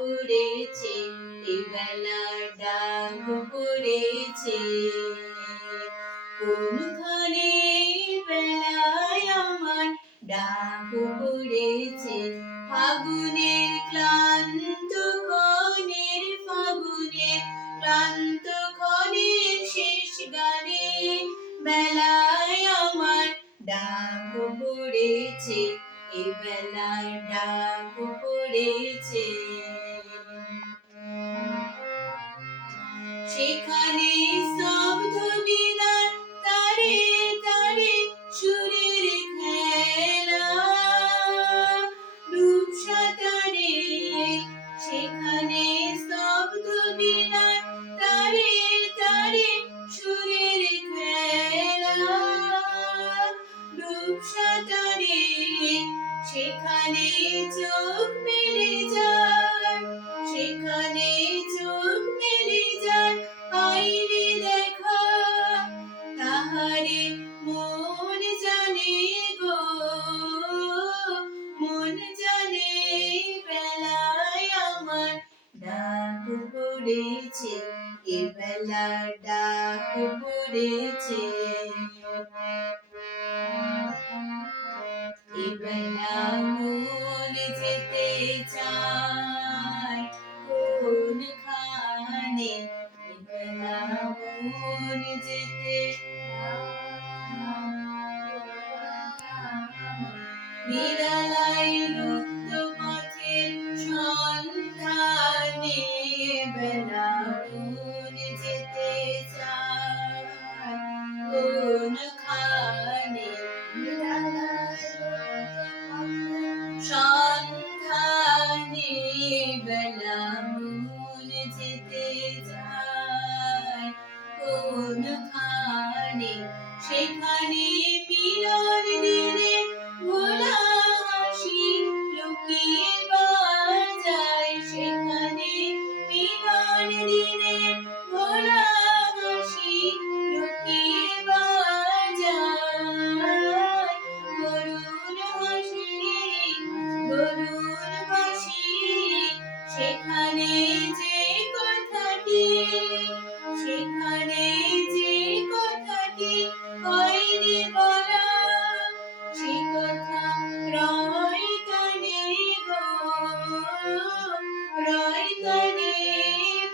পড়েছে, এবেলার ডাক পড়েছে। কোনখানে বেলায় আমার ডাক পড়েছে, ফাগুনের ক্লান্ত ক্ষণের, ফাগুনের ক্লান্ত ক্ষণের শেষ গানে বেলায় আমার ডাক পড়েছে, এবেলার ডাক পড়েছে। সেখানে স্তব্ধ বিনার তারে তারে সুরের খেলা, রূপসাতারে সেখানে স্তব্ধ বিনার তারে তারে সুরের খেলা, রূপসাতারে সেখানে চোখ মেলে যায়, সেখানে চোখ মেলে যায় আইনে দেখা, তাহারে মন জানে গো, মন জানে বেলায় আমার ডাক পড়েছে, এবেলার ডাক পড়েছে। এবেলা মন যেতে চায় কোনখানে, এবেলা মন যেতে নিরালাই রুদ্ধ পথের সন্ধানে, এবেলা মন যেতে চায় কোনখানে, সন্ধানে বেলা মন যেতে যায় কোনখানে, সেখানে মিলন দিনে ভোলা হাসি লুকিয়ে বাজায়, সেখানে মিলন দিনে ভোলা হাসি লুকিয়ে বাজায়, করুণ হাসি করুণ হাসি সেখানে যে কথাটি, সেখানে যে কথাটি হয়নি বলা, সে কথা রয় কানে গো, রয় কানে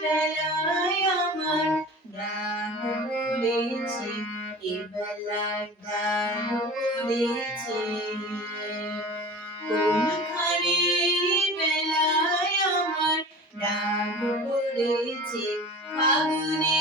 বেলায় আমার ডাক পড়েছে, এবেলার ডাক পড়েছে। কোনখানে বেলায় আমার ডাক পড়েছে, ফাগুনে